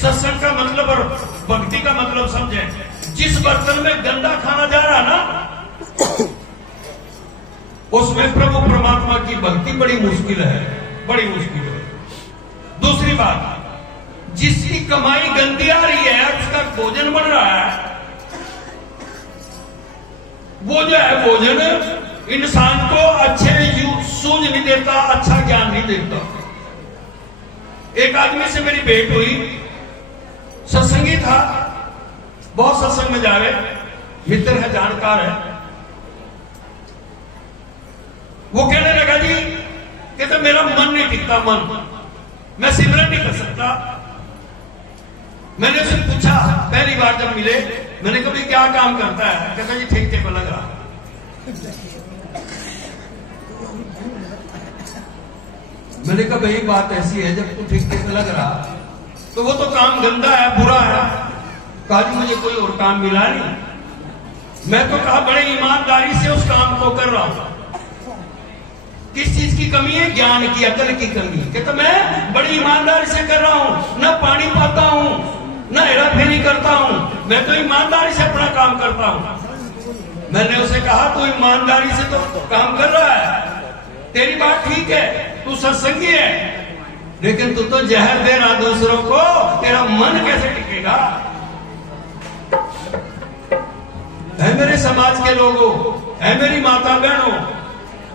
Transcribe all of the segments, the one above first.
सत्संग का मतलब और भक्ति का मतलब समझें। जिस बर्तन में गंदा खाना जा रहा ना, उसमें प्रभु परमात्मा की भक्ति बड़ी मुश्किल है, बड़ी मुश्किल है। दूसरी बात, जिसकी कमाई गंदी आ रही है, उसका भोजन बन रहा है, वो जो है भोजन इंसान को अच्छे सूझ नहीं देता, अच्छा ज्ञान नहीं देता। एक आदमी से मेरी भेंट हुई, सत्संगी था, बहुत सत्संग में जा रहे, मित्र है, जानकार है। वो कहने लगा जी कहते मेरा मन नहीं टिकता, मन, मैं सिमरन नहीं कर सकता। मैंने उससे पूछा पहली बार जब मिले, मैंने कभी क्या काम करता है? कहता जी ठेके पर लग रहा। मैंने कहा भाई बात ऐसी है, जब तू ठेके पर लग रहा तो वो तो काम गंदा है, बुरा है। कहा जी मुझे कोई और काम मिला नहीं। मैं तो कहा बड़े ईमानदारी से उस काम को कर रहा हूं। किस चीज की कमी है? ज्ञान की, अकल की कमी। कहता मैं बड़ी ईमानदारी से कर रहा हूं, ना पानी पाता हूं, ना हेरा फेरी करता हूं, मैं तो ईमानदारी से अपना काम करता हूं। मैंने उसे कहा तू ईमानदारी से तो काम कर रहा है, तेरी बात ठीक है, तू सत्संगी है, लेकिन तू तो जहर दे रहा दूसरों को, तेरा मन कैसे टिकेगा? है मेरे समाज के लोगों, है मेरी माता बहनों,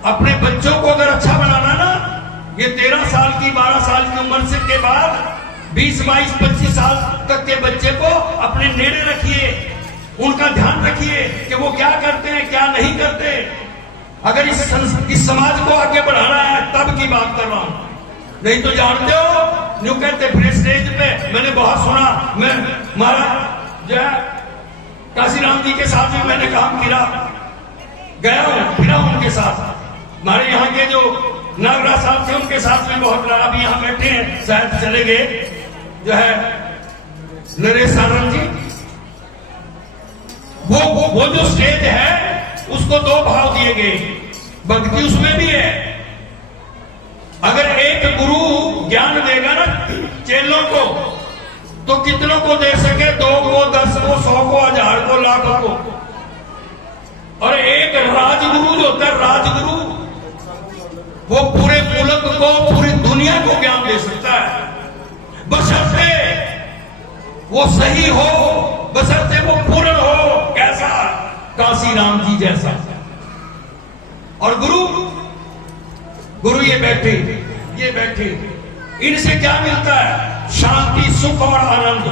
अपने बच्चों को अगर अच्छा बनाना ना, ये 13 साल की 12 साल की उम्र से के बाद 20, 22, 25 साल तक के बच्चे को अपने नेड़े रखिए, उनका ध्यान रखिए कि वो क्या करते हैं, क्या नहीं करते। अगर इस समाज को आगे बढ़ाना है तब की बात कर रहा हूं, नहीं तो जानते हो न्यू कहते फिर स्टेज पे मैंने बहुत सुना। मैं महाराज जो है काशीराम जी के साथ भी मैंने काम किया, गया हूं, फिरा उनके साथ। हमारे यहाँ के जो नागराज साहब थे उनके साथ में बहुत लगा, अभी यहाँ बैठे हैं, शायद चले गए, जो है नरेश सारंग जी। वो जो स्टेज है उसको 2 भाव दिए गए, भक्ति उसमें भी है। अगर एक गुरु ज्ञान देगा ना चेलों को, तो कितनों को दे सके, 2 को, 10 को, 100 को, 1000 को, लाख को। और एक राजगुरु जो होता है, राजगुरु, वो पूरे मुल्क को, पूरी दुनिया को ज्ञान दे सकता है, बशर्ते वो सही हो, बशर्ते वो पूर्ण हो। कैसा? काशीराम जी जैसा। और गुरु ये बैठे, इनसे क्या मिलता है? शांति, सुख और आनंद।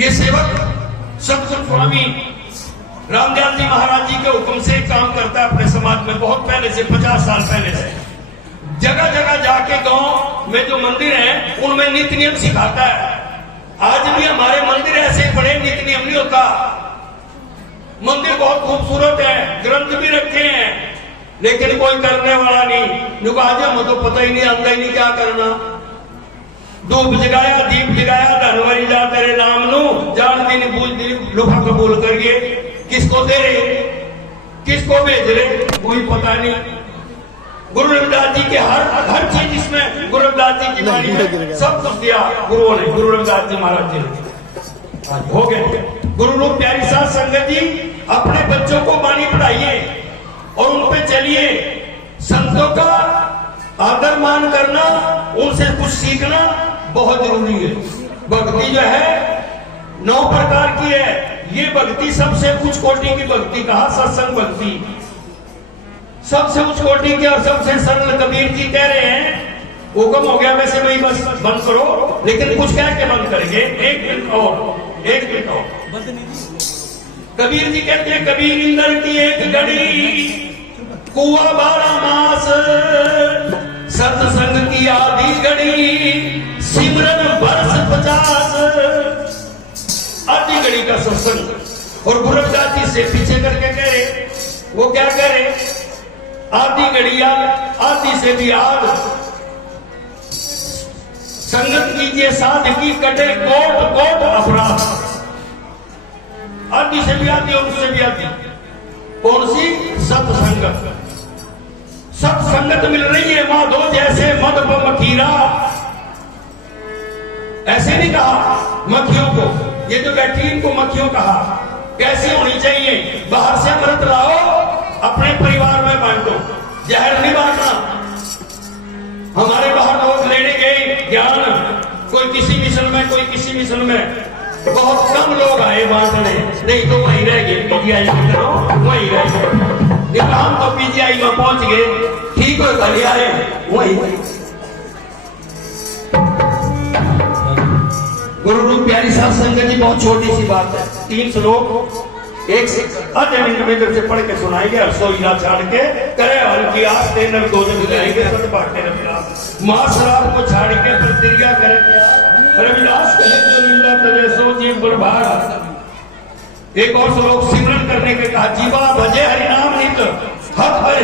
ये सेवक सतगुरु स्वामी रामदयाल जी महाराज जी के हुक्म से काम करता है अपने समाज में, बहुत पहले से, 50 साल पहले से। जगह जगह जाके गांव में जो मंदिर हैं उनमें नित्य नियम सिखाता है। आज भी हमारे मंदिर ऐसे बड़े नित्य नियम नहीं होता। मंदिर बहुत खूबसूरत है, ग्रंथ भी रखे हैं, लेकिन कोई करने वाला नहीं। आज हमें तो पता ही नहीं, आता ही नहीं क्या करना। धूप जगाया, दीप जगाया, धनवरी जा तेरे नाम नू, जान दिन बूझ दिन लुफा कबूल करिए। किसको दे रहे, किसको भेज रहे, कोई पता नहीं। गुरु रविदास जी के हर चीज इसमें, गुरु रविदास जी की वाणी में सब कुछ दिया गुरुओं ने, गुरु रविदास जी महाराज जी ने। आज हो गए गुरु रूप प्यारी साध संगत जी, अपने बच्चों को वाणी पढ़ाइए और उन पे चलिए। संतों का आदर मान करना, उनसे कुछ सीखना बहुत जरूरी है। भक्ति जो है 9 प्रकार की है। ये भक्ति सबसे उच्च कोटि की भक्ति कहा, सत्संग भक्ति सबसे उच्च कोटि की और सबसे सरल। कबीर जी कह रहे हैं, हुक्म हो गया वैसे भाई बस बंद करो, लेकिन कुछ कह के बंद करेंगे। 1 मिनट और कबीर जी कहते हैं, कबीर इंदर की एक घड़ी, कुआ 12 मास, सत्संग की आधी घड़ी, सिमरन वर्ष 50। आधी घड़ी का सत्संग। और गुरु रविदास जी से पीछे करके कह रहे, वो क्या कह रहे? आधी घड़ी आधी से भी आध, संगत कीजिए साधकी, कटे कोट कोट अपराध। आधी से भी आधी और उससे भी आधी। कौन सी? सत्संगत। सत्संगत मिल रही है माधो जैसे मद मखीरा। ऐसे नहीं कहा मक्खियों को, ये जो बैठी इनको मक्खियों कहा। कैसी होनी चाहिए? बाहर से अमृत लाओ, अपने परिवार में बांटो, जहर नहीं बांटना। हमारे बाहर लोग लेने गए ज्ञान, कोई किसी मिशन में, कोई किसी मिशन में, बहुत कम लोग आए बांटने, नहीं तो वहीं रह गए। पीजीआई में करो, वहीं रह गए। हम तो पीजीआई में पहुंच गए, ठीक हो गए, आए वहीं। गुरु रूप प्यारी साध संगत जी, बहुत छोटी सी बात है, 3 श्लोक एक से आधे मिनट में इधर से पढ़ के सुनाएंगे। रसोईला छाड़ के करे हल की आस, तेरे नर दो जग जाएंगे, सत बाटे रविदास। मां शराब को छाड़ के प्रतिज्ञा करे क्या रविदास कहे, जो लीला तजे सो जीव बुरभाग। एक और श्लोक सिमरन करने के कहा, जीवा भजे हरिनाम नित हत हर